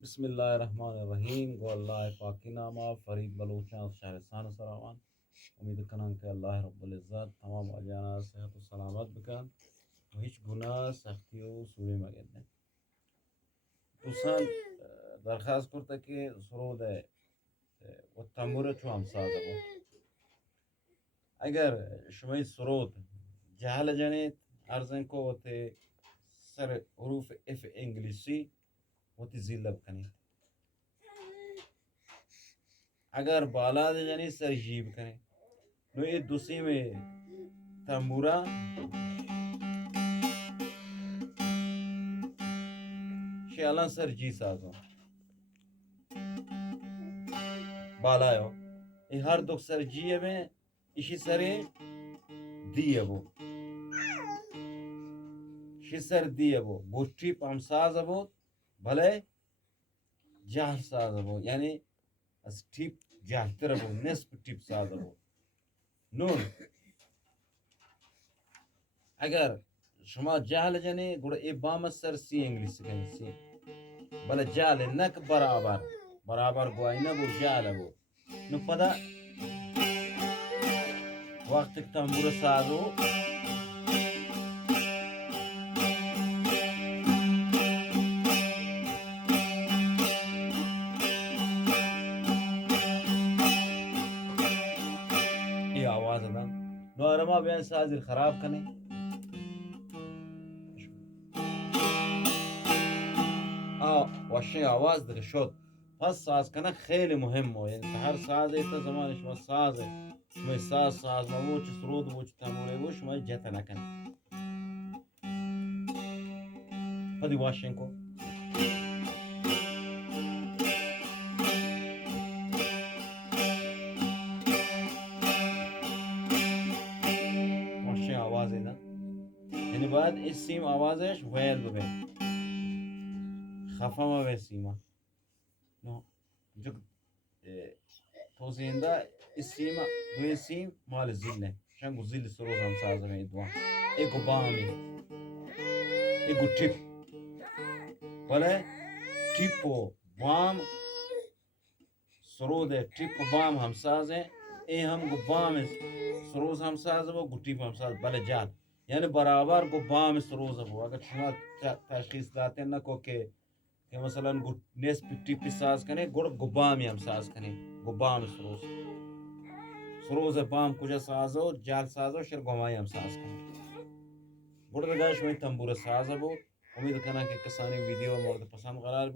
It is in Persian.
बिस्मिल्लाहिर्रहमानिर्रहीम गो अल्लाह पाकी नामा फरीद बलूचान शहरसान सरावान उम्मीद कनान के अल्लाह रब्बुल इज़्ज़त तमाम अजाना सेहत व सलामत बकन हिच गुनाह सख्तियों सूरी मगन तुसान दरखास्त करता कि सरोद و تنبور چو هم سازه بود اگر شما این سرود جهل جنید ارزن کو و سر حروف اف انگلیسی و زیل بکنید اگر بالا جنید سر جی بکنید نو این دوسری में तंबूरा शेलन सर जी साजो बालायो ये हर दुख सर जी में इसी सरे दिए वो शिसर दिए वो गोष्ठी पामसाज वो भले जहर साज वो यानी टिप जहर वो नस्ब टिप साज वो नून अगर شما جهل جنی گوڑا ای بام سر سی انگلیس کنی سی بله جهل نک برابر گوای نبو جهل بو نو پدا وقت که تنبور سازو ای آواز دن نو ارما بیان سازی خراب کنی واشنگ آواز داره شد پس ساز کنه خیلی مهمه یعنی هر ساز ایتا زمان شما سازه شما ساز مو چه سرود مو چه تموره بو شما جت نکنه هدی واشنگ کو واشنگ آواز ایتا یعنی باید این سیم آوازش ویل ببین خفه ما به سیما نو جو توزینده السيما دوی سیم مال زله شنگو زل سروز هم سازه می دوان ایگو بامی ایگو ٹیپ ولی ٹیپ و بام سرود ٹیپ و بام هم سازه ای هم گو بام سروز هم سازه و گو ٹیپ هم سازه بله جال یعنی برابر گو بام سروز بو اگر شما تشخیص داتے نکو که مثلا نصف टिप साज कने गुड़ गुबाम हम साज कने गुबाम सरोज बाम कुछ साजो जाल साजो शर गुमाई हम साज कने गुड़ गाश में तंबूर साज बो उम्मीद करना कि कसानी वीडियो मोर पसंद करार